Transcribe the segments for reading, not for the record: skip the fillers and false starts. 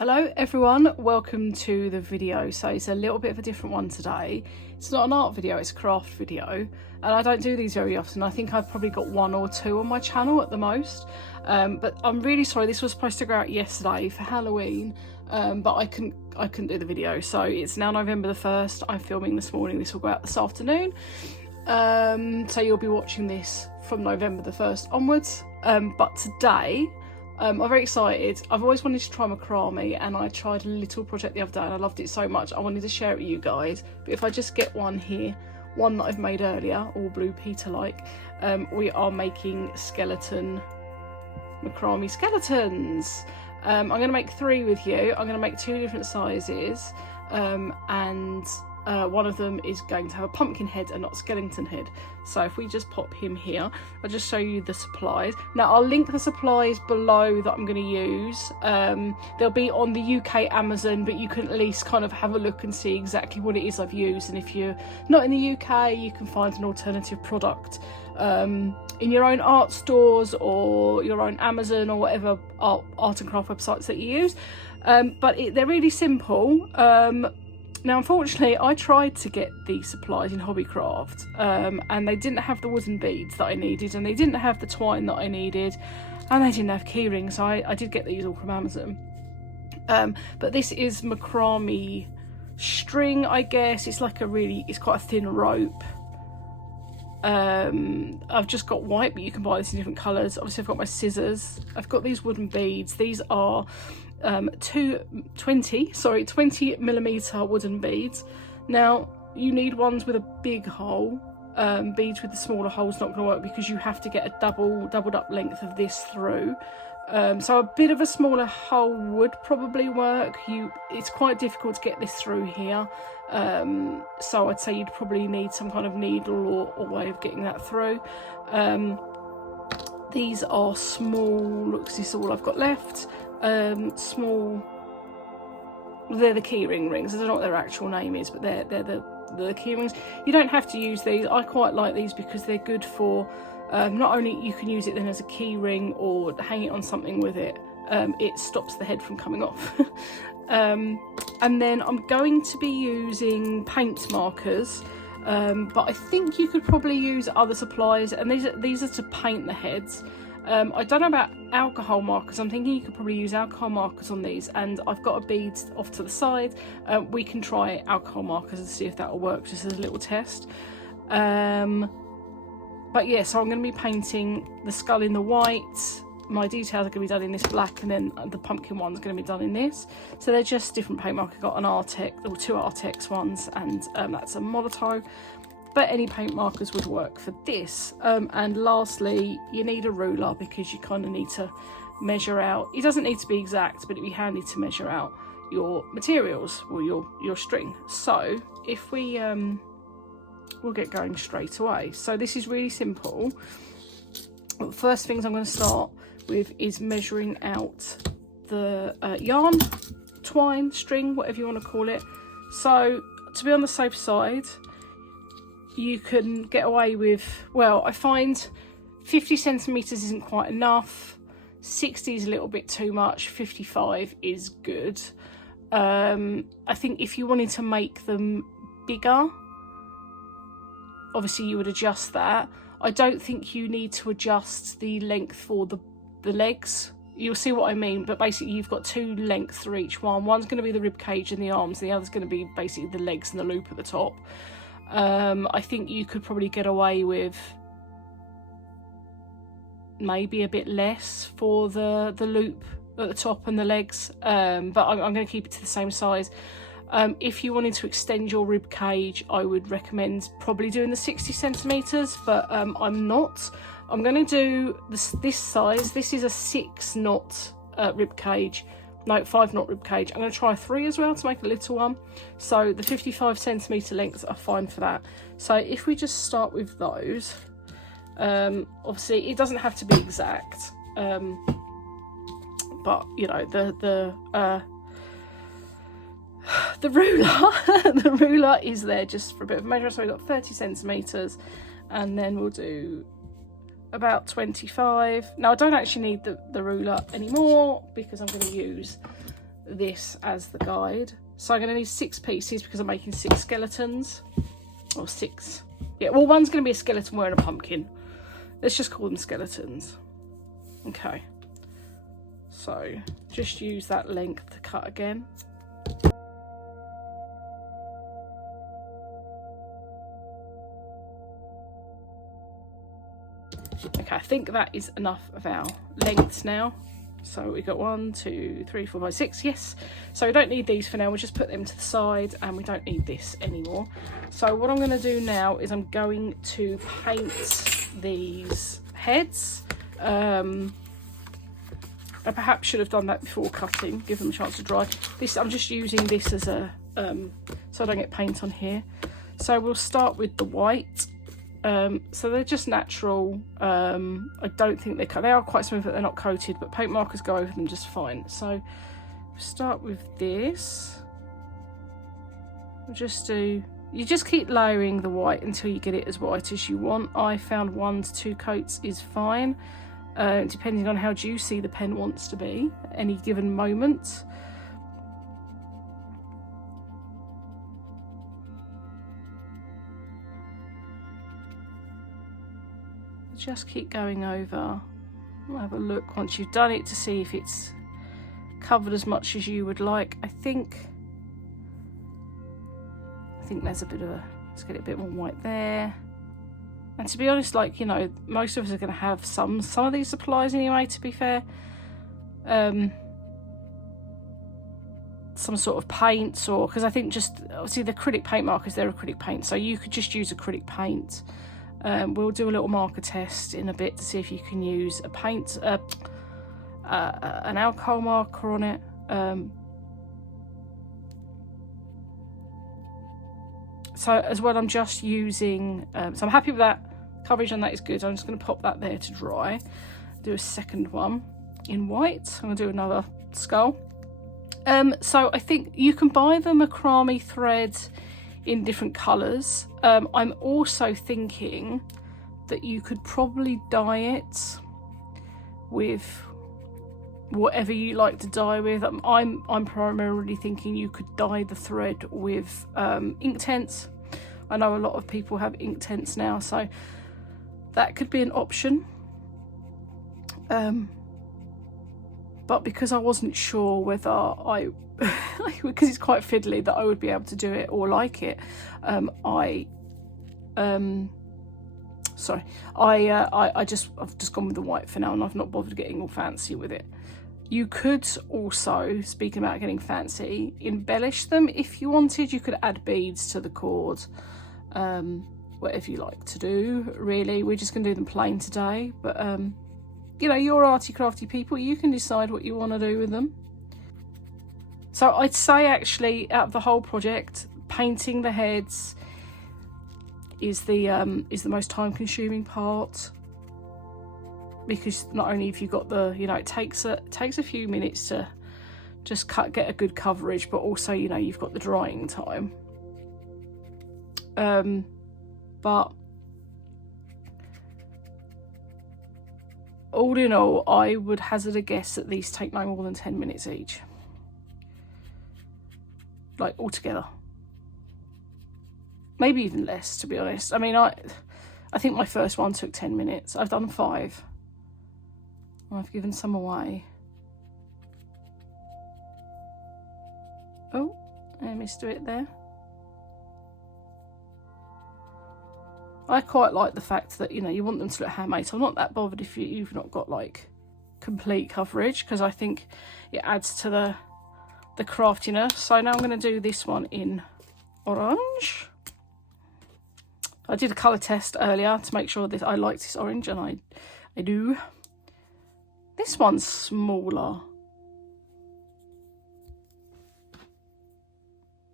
Hello everyone, welcome to the video. So it's a little bit of a different one today. It's not an art video, it's a craft video, and I don't do these very often. I think I've probably got one or two on my channel at the most, but I'm really sorry. This was supposed to go out yesterday for Halloween, but I couldn't do the video. So it's now November the 1st. I'm filming this morning. This will go out this afternoon, so you'll be watching this from November the 1st onwards, but today I'm very excited. I've always wanted to try macrame, and I tried a little project the other day and I loved it so much I wanted to share it with you guys. But if I just get one here, one that I've made earlier, all Blue Peter like, we are making skeleton macrame skeletons. I'm going to make 3 with you. I'm going to make 2 different sizes, and one of them is going to have a pumpkin head and not a skeleton head. So if we just pop him here, I'll just show you the supplies. Now I'll link the supplies below that I'm going to use. They'll be on the UK Amazon, but you can at least kind of have a look and see exactly what it is I've used. And if you're not in the UK, you can find an alternative product in your own art stores or your own Amazon or whatever art and craft websites that you use. But they're really simple. Now, unfortunately, I tried to get these supplies in Hobbycraft, and they didn't have the wooden beads that I needed, and they didn't have the twine that I needed, and they didn't have keyrings. So I did get these all from Amazon. But this is macrame string, I guess. It's like it's quite a thin rope. I've just got white, but you can buy this in different colours. Obviously, I've got my scissors. I've got these wooden beads. These are 20mm wooden beads. Now you need ones with a big hole. Beads with the smaller holes not going to work because you have to get a doubled up length of this through. So a bit of a smaller hole would probably work. It's quite difficult to get this through here, so I'd say you'd probably need some kind of needle or way of getting that through. These are small, look, this is all I've got left. Small, they're the keyring rings. I don't know what their actual name is, but they're the key rings. You don't have to use these. I quite like these because they're good for not only you can use it then as a key ring or hang it on something with it. It stops the head from coming off. And then I'm going to be using paint markers, but I think you could probably use other supplies, and these are to paint the heads. I don't know about alcohol markers. I'm thinking you could probably use alcohol markers on these, and I've got a bead off to the side. We can try alcohol markers and see if that will work, just as a little test. But yeah, so I'm going to be painting the skull in the white. My details are going to be done in this black, and then the pumpkin one's going to be done in this. So they're just different paint markers. I've got an Artex, or 2 Artex ones, and that's a Molotow. But any paint markers would work for this. And lastly, you need a ruler because you kind of need to measure out. It doesn't need to be exact, but it'd be handy to measure out your materials or your string. So if we we'll get going straight away. So this is really simple. The first things I'm going to start with is measuring out the yarn, twine, string, whatever you want to call it. So to be on the safe side, you can get away with, well, I find 50 centimeters isn't quite enough, 60 is a little bit too much, 55 is good. I think if you wanted to make them bigger, obviously you would adjust that. I don't think you need to adjust the length for the legs. You'll see what I mean, but basically you've got 2 lengths for each one. One's going to be the rib cage and the arms, and the other's going to be basically the legs and the loop at the top. I think you could probably get away with maybe a bit less for the loop at the top and the legs, but I'm going to keep it to the same size. If you wanted to extend your rib cage, I would recommend probably doing the 60 centimeters, but I'm not. I'm going to do this size. This is a 6 knot rib cage. No, 5 knot rib cage. I'm going to try 3 as well to make a little one. So the 55 centimeter lengths are fine for that. So if we just start with those, obviously it doesn't have to be exact, but you know the ruler, the ruler is there just for a bit of measure. So we've got 30 centimeters, and then we'll do about 25. Now I don't actually need the ruler anymore because I'm going to use this as the guide. So I'm going to need 6 pieces because I'm making 6 skeletons. Or 6. Yeah, well, one's going to be a skeleton wearing a pumpkin. Let's just call them skeletons. Okay. So just use that length to cut again. Okay, I think that is enough of our lengths now. So we got 1, 2, 3, 4, 5, 6. Yes. So we don't need these for now. We'll just put them to the side, and we don't need this anymore. So what I'm going to do now is I'm going to paint these heads. I perhaps should have done that before cutting, give them a chance to dry. This, I'm just using this as a so I don't get paint on here. So we'll start with the white. So they're just natural. I don't think they are quite smooth, but they're not coated, but paint markers go over them just fine. So start with this. We'll just do, you just keep layering the white until you get it as white as you want. I found 1 to 2 coats is fine, depending on how juicy the pen wants to be at any given moment. Just keep going over. I'll have a look once you've done it to see if it's covered as much as you would like. I think there's a bit of a, let's get it a bit more white there. And to be honest, like, you know, most of us are going to have some of these supplies anyway, to be fair. Some sort of paints, or because I think just obviously the acrylic paint markers, they're acrylic paint, so you could just use acrylic paint. We'll do a little marker test in a bit to see if you can use a paint, an alcohol marker on it. So as well, I'm just using, so I'm happy with that. Coverage on that is good. I'm just going to pop that there to dry. Do a second one in white. I'm going to do another skull. So I think you can buy the Macrame thread in different colours. I'm also thinking that you could probably dye it with whatever you like to dye with. I'm primarily thinking you could dye the thread with Inktense. I know a lot of people have Inktense now, so that could be an option. But because I wasn't sure whether because it's quite fiddly, that I would be able to do it or like it, I've just gone with the white for now, and I've not bothered getting all fancy with it. You could also, speaking about getting fancy, embellish them if you wanted. You could add beads to the cord, whatever you like to do, really. We're just going to do them plain today, but you know, you're arty crafty people, you can decide what you want to do with them. So I'd say, actually, out of the whole project, painting the heads is the most time-consuming part, because not only have you got the, you know, it takes a few minutes to just get a good coverage, but also, you know, you've got the drying time. But all in all, I would hazard a guess that these take no more than 10 minutes each. Like, altogether. Maybe even less, to be honest. I mean, I think my first one took 10 minutes. I've done 5. I've given some away. Oh, I missed it there. I quite like the fact that, you know, you want them to look handmade. So I'm not that bothered if you've not got, like, complete coverage, because I think it adds to the craftiness. So now I'm going to do this one in orange. I did a colour test earlier to make sure that I liked this orange, and I do. This one's smaller.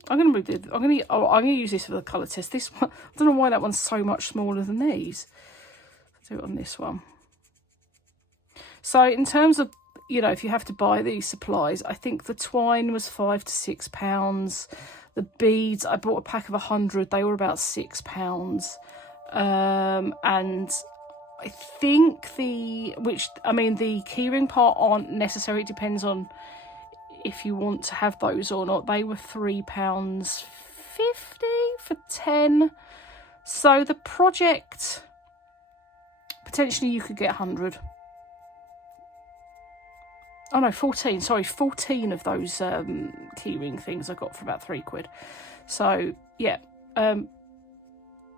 I'm gonna use this for the colour test. This one, I don't know why that one's so much smaller than these. Let's do it on this one. So in terms of, you know, if you have to buy these supplies, I think the twine was £5 to £6. The beads, I bought a pack of 100. They were about £6. And I think the keyring part aren't necessary. It depends on if you want to have those or not. They were £3.50 for 10. So the project, potentially you could get 100. Oh no, 14, sorry, 14 of those keyring things I got for about £3. So yeah,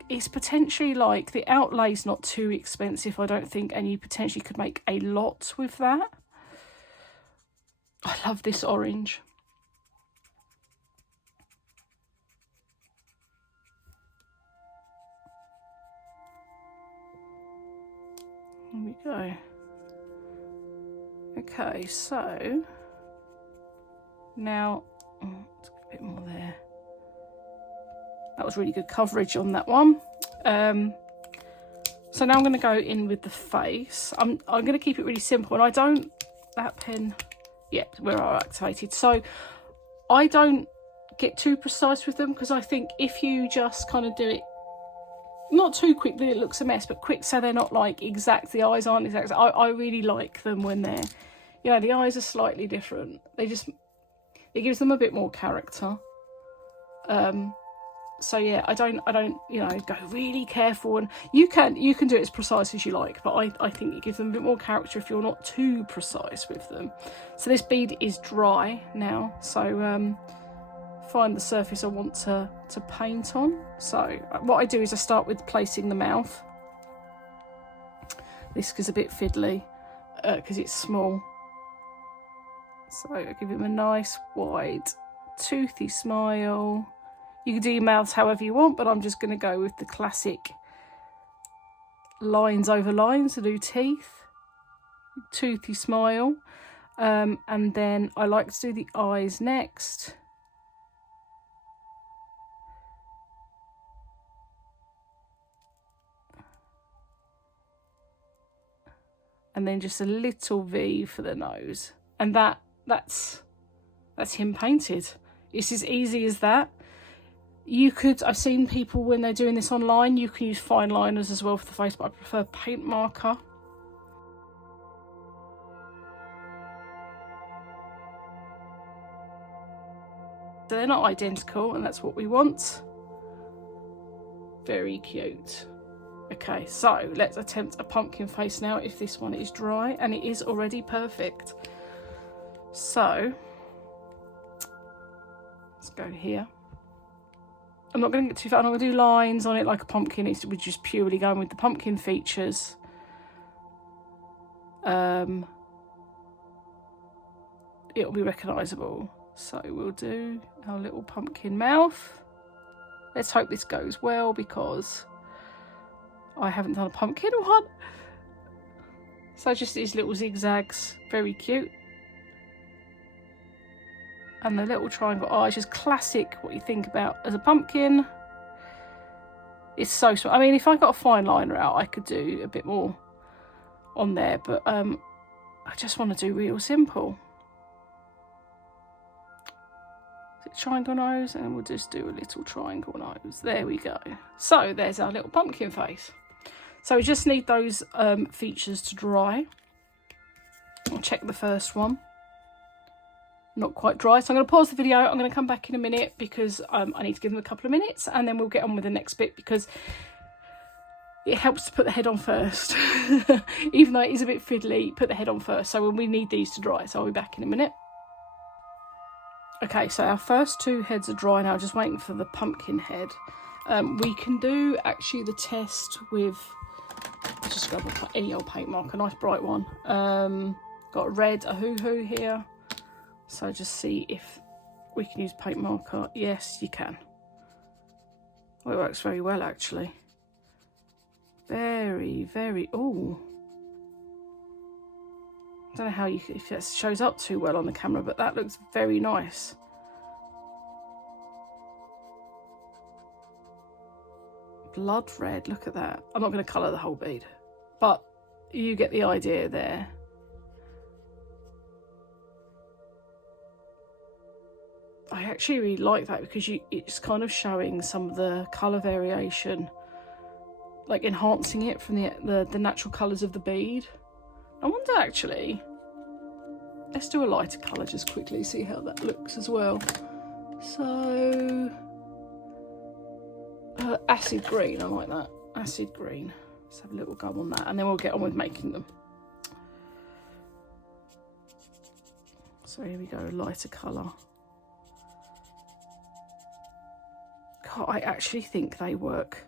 it's potentially like the outlay's not too expensive, I don't think, and you potentially could make a lot with that. I love this orange. Here we go. Okay, so now, let's get a bit more there. That was really good coverage on that one. So now I'm going to go in with the face. I'm going to keep it really simple, and I don't, that pen, yeah, where I activated. So I don't get too precise with them, because I think if you just kind of do it not too quick that it looks a mess, but quick so they're not like exact, the eyes aren't exact. I really like them when they're, you know, the eyes are slightly different. It gives them a bit more character. So yeah, I don't, you know, go really careful, and you can do it as precise as you like, but I think it gives them a bit more character if you're not too precise with them. So this bead is dry now, so find the surface I want to paint on. So what I do is I start with placing the mouth. This is a bit fiddly because it's small. So I give him a nice wide toothy smile. You can do your mouths however you want, but I'm just going to go with the classic lines over lines to do teeth. Toothy smile. And then I like to do the eyes next. And then just a little V for the nose. And that's him painted. It's as easy as that. You could, I've seen people when they're doing this online, you can use fine liners as well for the face, but I prefer paint marker. So they're not identical, and that's what we want. Very cute. Okay, so let's attempt a pumpkin face now if this one is dry, and it is already perfect. So let's go here. I'm not going to get too far. I'm not going to do lines on it like a pumpkin. We're just purely going with the pumpkin features. It'll be recognisable. So we'll do our little pumpkin mouth. Let's hope this goes well, because I haven't done a pumpkin one. So just these little zigzags, very cute. And the little triangle eyes, just classic, what you think about as a pumpkin. It's so small. I mean, if I got a fine liner out, I could do a bit more on there, but I just want to do real simple. Triangle nose, and we'll just do a little triangle nose. There we go. So there's our little pumpkin face. So we just need those features to dry. I'll check the first one. Not quite dry, so I'm going to pause the video. I'm going to come back in a minute because I need to give them a couple of minutes, and then we'll get on with the next bit, because it helps to put the head on first. Even though it is a bit fiddly, put the head on first. So we need these to dry, so I'll be back in a minute. Okay, so our first two heads are dry now, just waiting for the pumpkin head. We can do actually the test with, let's just grab any old paint marker, a nice bright one. Got a red, a hoo-hoo here. So just see if we can use paint marker. Yes, you can. Well, it works very well, actually. Very, very, oh. I don't know how if that shows up too well on the camera, but that looks very nice. Blood red, look at that. I'm not going to colour the whole bead, but you get the idea there. I actually really like that, because it's kind of showing some of the colour variation, like enhancing it from the natural colours of the bead. I wonder actually let's do a lighter colour just quickly, see how that looks as well. So acid green, I like that. Acid green. Let's have a little go on that, and then we'll get on with making them. So here we go, lighter colour. God, I actually think they work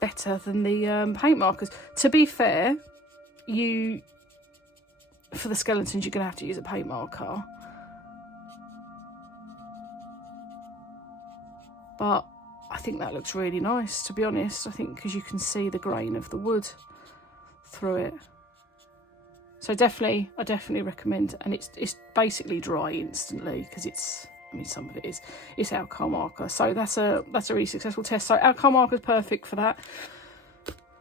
better than the paint markers. To be fair, for the skeletons you're going to have to use a paint marker. But I think that looks really nice, to be honest. I think because you can see the grain of the wood through it. So I definitely recommend, and it's basically dry instantly because I mean, some of it is. It's alcohol marker, so that's a really successful test. So alcohol marker is perfect for that.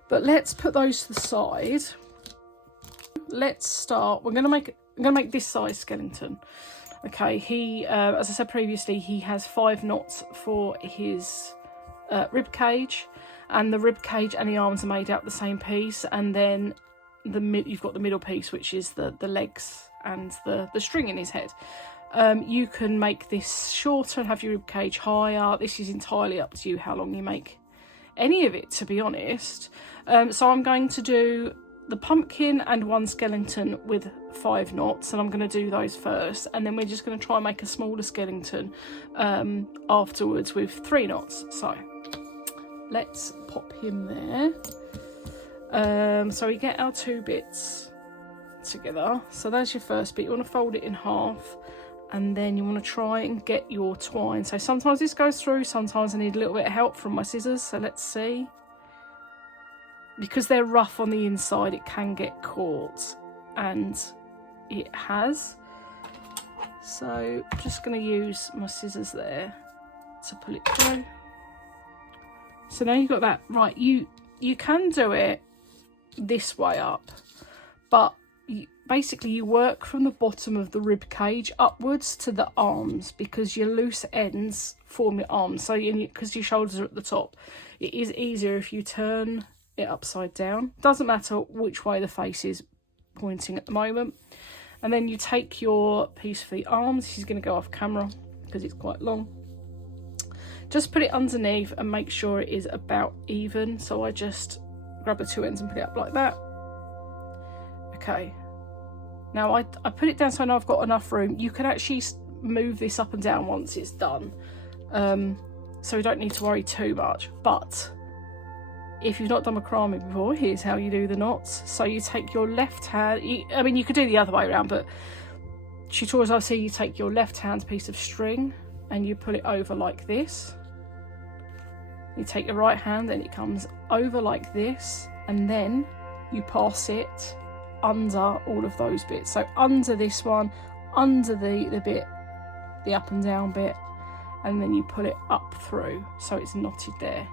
But let's put those to the side. Let's start. I'm gonna make this size skeleton. Okay, he, as I said previously, he has 5 knots for his rib cage, and the rib cage and the arms are made out of the same piece, and then you've got the middle piece, which is the legs and the string in his head. You can make this shorter and have your rib cage higher. This is entirely up to you how long you make any of it, to be honest. So I'm going to do the pumpkin and 1 skeleton with 5 knots, and I'm going to do those first, and then we're just going to try and make a smaller skeleton afterwards with 3 knots. So let's pop him there. So we get our 2 bits together. So that's your first bit. You want to fold it in half, and then you want to try and get your twine. So sometimes this goes through, sometimes I need a little bit of help from my scissors. So let's see. Because they're rough on the inside, it can get caught, and it has. So I'm just going to use my scissors there to pull it through. So now you've got that. Right, you can do it this way up, but basically you work from the bottom of the rib cage upwards to the arms, because your loose ends form your arms. So because your shoulders are at the top, it is easier if you turn it upside down. Doesn't matter which way the face is pointing at the moment. And then you take your piece for the arms. This is going to go off camera because it's quite long. Just put it underneath and make sure it is about even. So I just grab the 2 ends and put it up like that. Okay, now I put it down so I know I've got enough room. You can actually move this up and down once it's done, so you don't need to worry too much. But if you've not done macrame before, here's how you do the knots. So you take your left hand, I mean you could do the other way around, but tutorials I've seen, you take your left hand piece of string and you pull it over like this. You take your right hand and it comes over like this, and then you pass it under all of those bits. So under this one, under the bit, the up and down bit, and then you pull it up through so it's knotted there.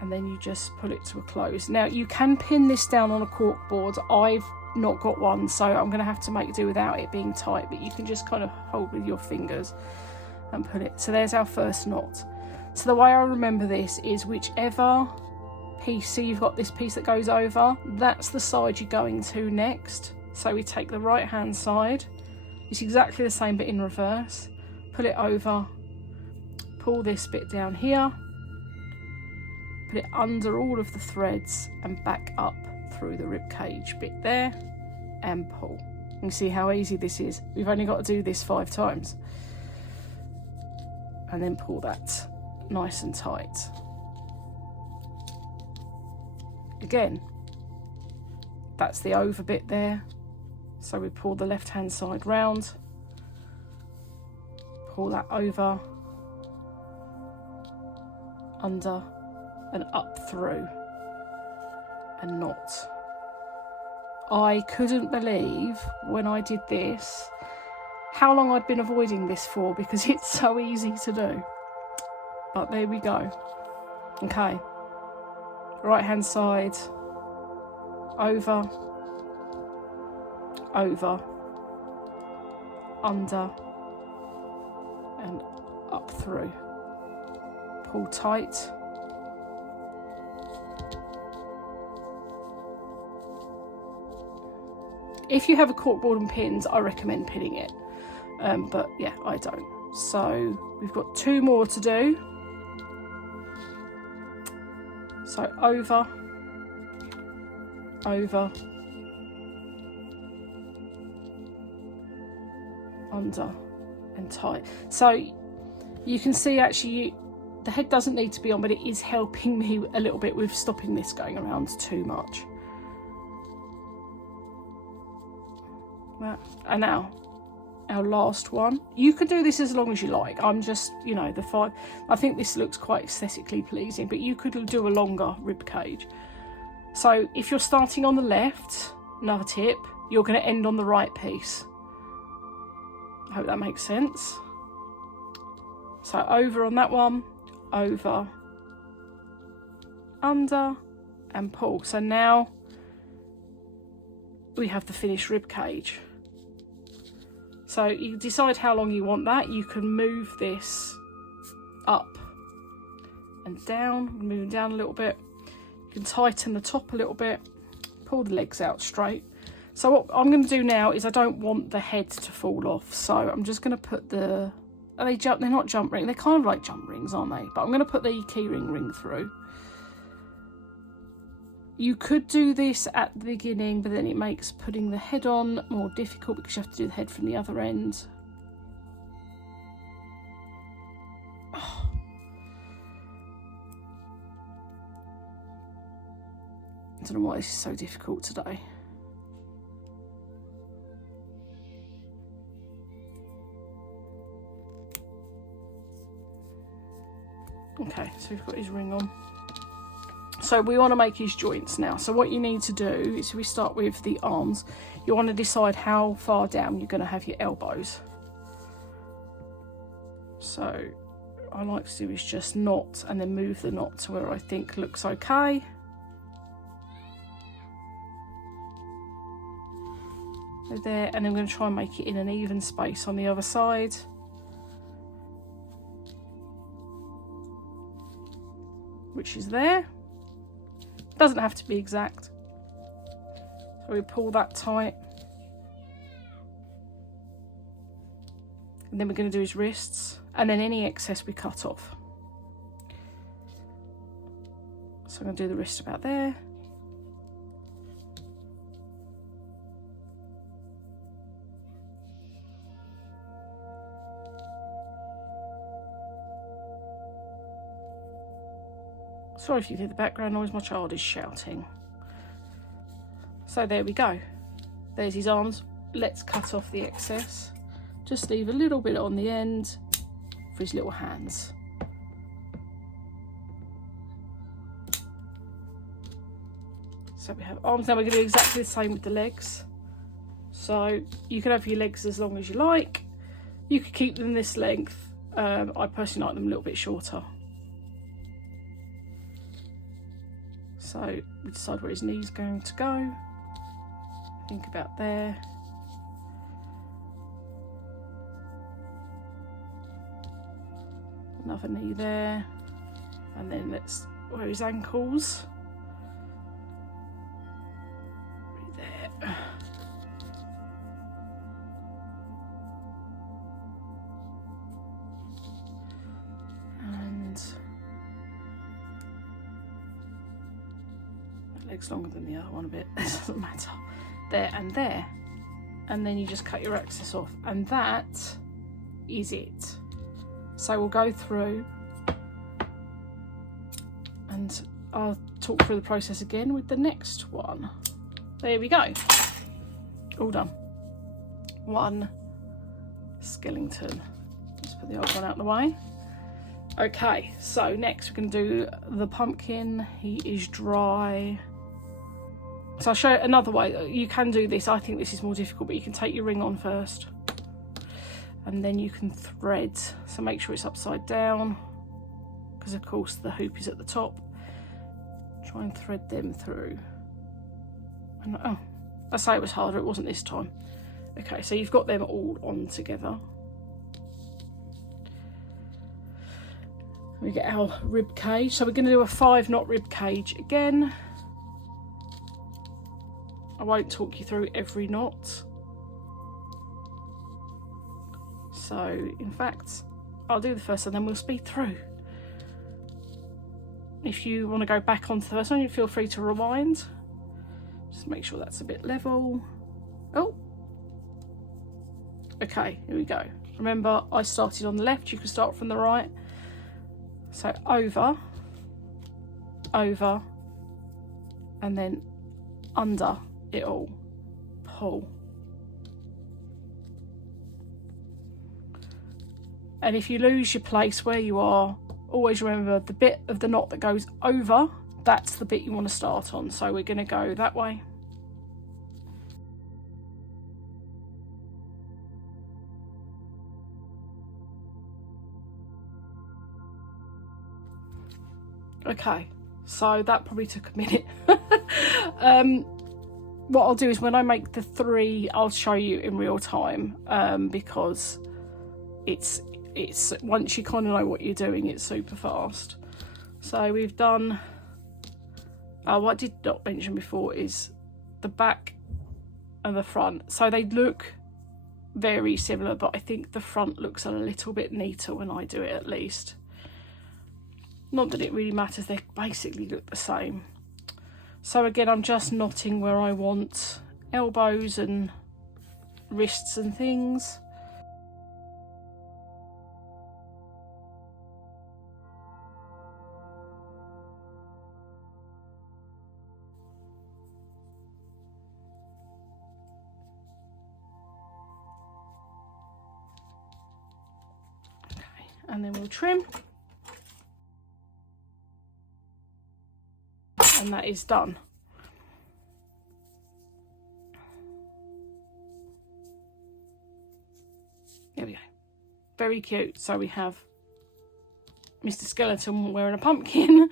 And then you just pull it to a close. Now you can pin this down on a cork board. I've not got one, so I'm going to have to make do without it being tight, but you can just kind of hold with your fingers and pull it. So there's our first knot. So the way I remember this is whichever piece, so you've got this piece that goes over, that's the side you're going to next. So we take the right hand side, it's exactly the same but in reverse, pull it over, pull this bit down here, put it under all of the threads and back up through the rib cage bit there, and pull. You can see how easy this is. We've only got to do this 5 times. And then pull that nice and tight. Again, that's the over bit there. So we pull the left hand side round, pull that over, under and up through, and knot. I couldn't believe when I did this how long I'd been avoiding this for, because it's so easy to do. But there we go. Okay, right hand side, over, over, under and up through. Pull tight. If you have a corkboard and pins, I recommend pinning it. But yeah, I don't. So we've got 2 more to do. So over, over, under and tight. So you can see actually the head doesn't need to be on, but it is helping me a little bit with stopping this going around too much. And now our last one. You could do this as long as you like. I'm just, you know, the 5. I think this looks quite aesthetically pleasing, but you could do a longer rib cage. So if you're starting on the left, another tip, you're going to end on the right piece. I hope that makes sense. So over on that one, over, under, and pull. So now we have the finished rib cage. So you decide how long you want that. You can move this up and down, moving down a little bit. You can tighten the top a little bit, pull the legs out straight. So what I'm going to do now is I don't want the head to fall off. So I'm just going to put the, they're not jump rings, they're kind of like jump rings, aren't they? But I'm going to put the keyring ring through. You could do this at the beginning, but then it makes putting the head on more difficult because you have to do the head from the other end. Oh. I don't know why this is so difficult today. Okay, so we've got his ring on. So we want to make his joints now. So what you need to do is we start with the arms. You want to decide how far down you're going to have your elbows. So I like to do is just knot and then move the knot to where I think looks okay. So there, and I'm going to try and make it in an even space on the other side. Which is there. Doesn't have to be exact. So we pull that tight. And then we're going to do his wrists. And then any excess we cut off. So I'm going to do the wrist about there. Sorry if you hear the background noise, my child is shouting. So there we go. There's his arms. Let's cut off the excess. Just leave a little bit on the end for his little hands. So we have arms. Now we're going to do exactly the same with the legs. So you can have your legs as long as you like. You could keep them this length. I personally like them a little bit shorter. So we decide where his knee's going to go. Think about there. Another knee there. And then let's, where his ankles. Right there. And leg's longer than the other one a bit, it doesn't matter. There and there. And then you just cut your excess off. And that is it. So we'll go through and I'll talk through the process again with the next one. There we go. All done. One skeleton. Let's put the old one out of the way. Okay, so next we're going to do the pumpkin. He is dry. So I'll show you another way. You can do this. I think this is more difficult, but you can take your ring on first. And then you can thread. So make sure it's upside down. Because of course the hoop is at the top. Try and thread them through. And, oh, I say it was harder. It wasn't this time. Okay, so you've got them all on together. We get our rib cage. So we're going to do a 5-knot rib cage again. I won't talk you through every knot. So in fact, I'll do the first and then we'll speed through. If you want to go back onto the first one, you feel free to rewind. Just make sure that's a bit level. Oh, okay, here we go. Remember, I started on the left, you can start from the right. So over, over, and then under it all, pull. And if you lose your place where you are, always remember the bit of the knot that goes over, that's the bit you want to start on. So we're going to go that way. Okay, so that probably took a minute. What I'll do is when I make the 3, I'll show you in real time, because it's once you kind of know what you're doing, it's super fast. So we've done, what I did not mention before is the back and the front. So they look very similar, but I think the front looks a little bit neater when I do it, at least. Not that it really matters, they basically look the same. So again, I'm just knotting where I want elbows and wrists and things. Okay, and then we'll trim. And that is done. There we go. Very cute. So we have Mr. Skeleton wearing a pumpkin,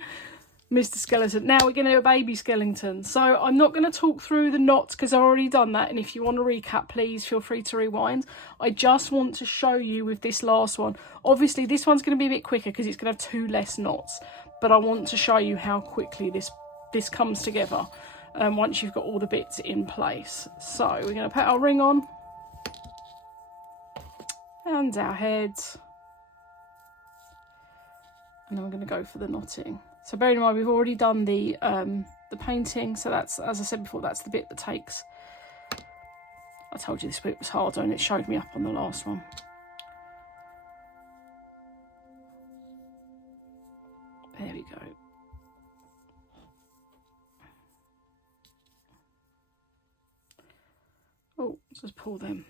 Mr. Skeleton. Now we're going to do a baby skeleton. So I'm not going to talk through the knots because I've already done that. And if you want to recap, please feel free to rewind. I just want to show you with this last one. Obviously, this one's going to be a bit quicker because it's going to have 2 less knots. But I want to show you how quickly this comes together once you've got all the bits in place. So we're going to put our ring on and our heads, and then we're going to go for the knotting. So bearing in mind we've already done the painting, so that's, as I said before, that's the bit that takes, I told you this bit was harder and it showed me up on the last one. There we go. Oh, let's just pull them.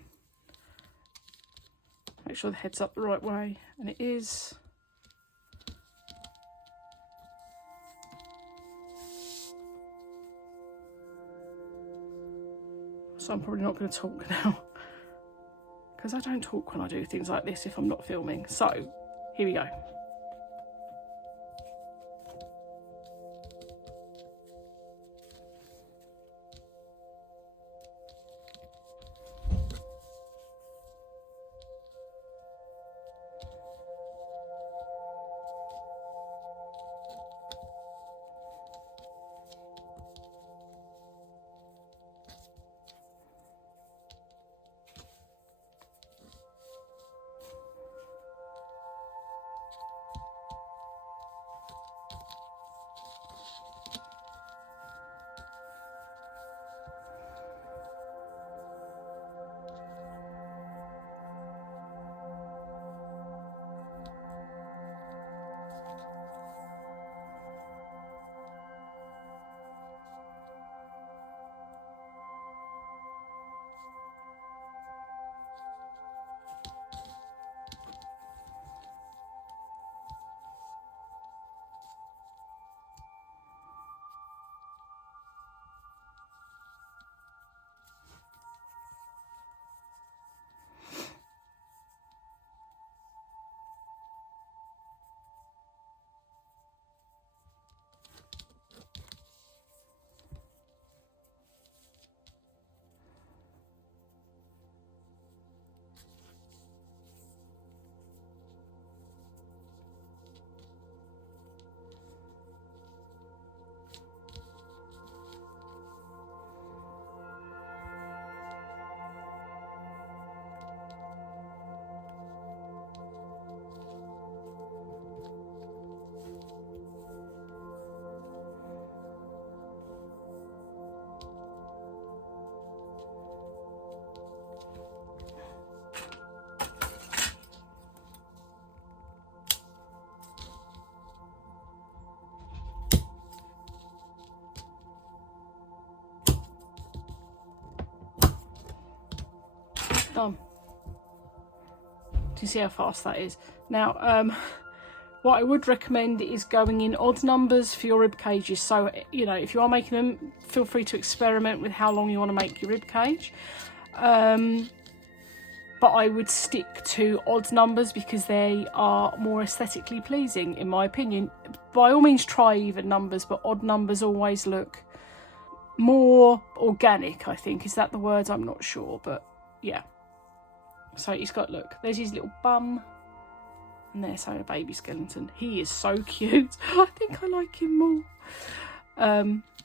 Make sure the head's up the right way, and it is. So I'm probably not going to talk now, because I don't talk when I do things like this if I'm not filming. So, here we go. done. Do you see how fast that is? Now, what I would recommend is going in odd numbers for your rib cages. So, you know, if you are making them, feel free to experiment with how long you want to make your rib cage. But I would stick to odd numbers because they are more aesthetically pleasing, in my opinion. By all means, try even numbers, but odd numbers always look more organic, I think. Is that the word? I'm not sure, but yeah. So he's got, look, there's his little bum. And there's a baby skeleton. He is so cute. I think I like him more.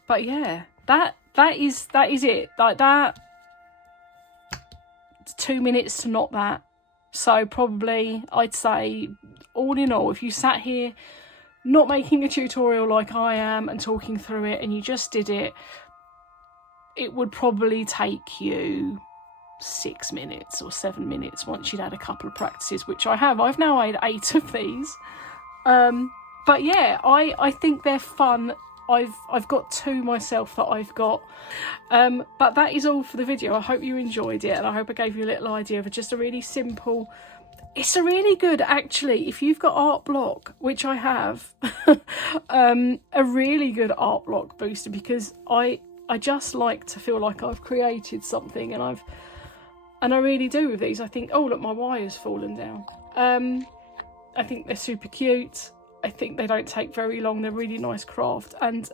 But yeah, that is it. Like that. 2 minutes to knot that. So probably I'd say all in all, if you sat here not making a tutorial like I am and talking through it and you just did it, it would probably take you 6 minutes or 7 minutes once you'd had a couple of practices, which I have. I've now made 8 of these. But yeah, I think they're fun. I've got 2 myself that I've got. But that is all for the video. I hope you enjoyed it, and I hope I gave you a little idea of just a really simple. It's a really good, actually, if you've got art block, which I have, a really good art block booster, because I just like to feel like I've created something, and I really do with these. I think, oh look, my wire's fallen down. I think they're super cute. I think they don't take very long. They're really nice craft. And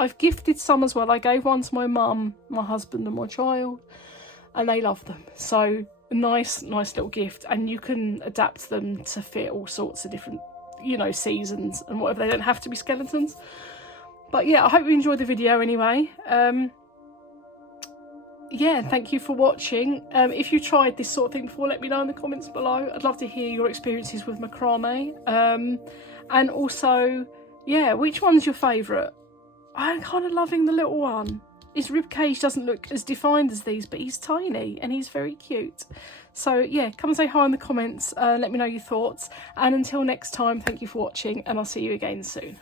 I've gifted some as well. I gave one to my mum, my husband and my child, and they love them. So nice little gift. And you can adapt them to fit all sorts of different, you know, seasons and whatever. They don't have to be skeletons. But yeah, I hope you enjoyed the video anyway. Yeah, thank you for watching. If you tried this sort of thing before, let me know in the comments below. I'd love to hear your experiences with macrame. And also, yeah, which one's your favourite? I'm kind of loving the little one. His ribcage doesn't look as defined as these, but he's tiny and he's very cute. So yeah, come and say hi in the comments. Let me know your thoughts. And until next time, thank you for watching, and I'll see you again soon.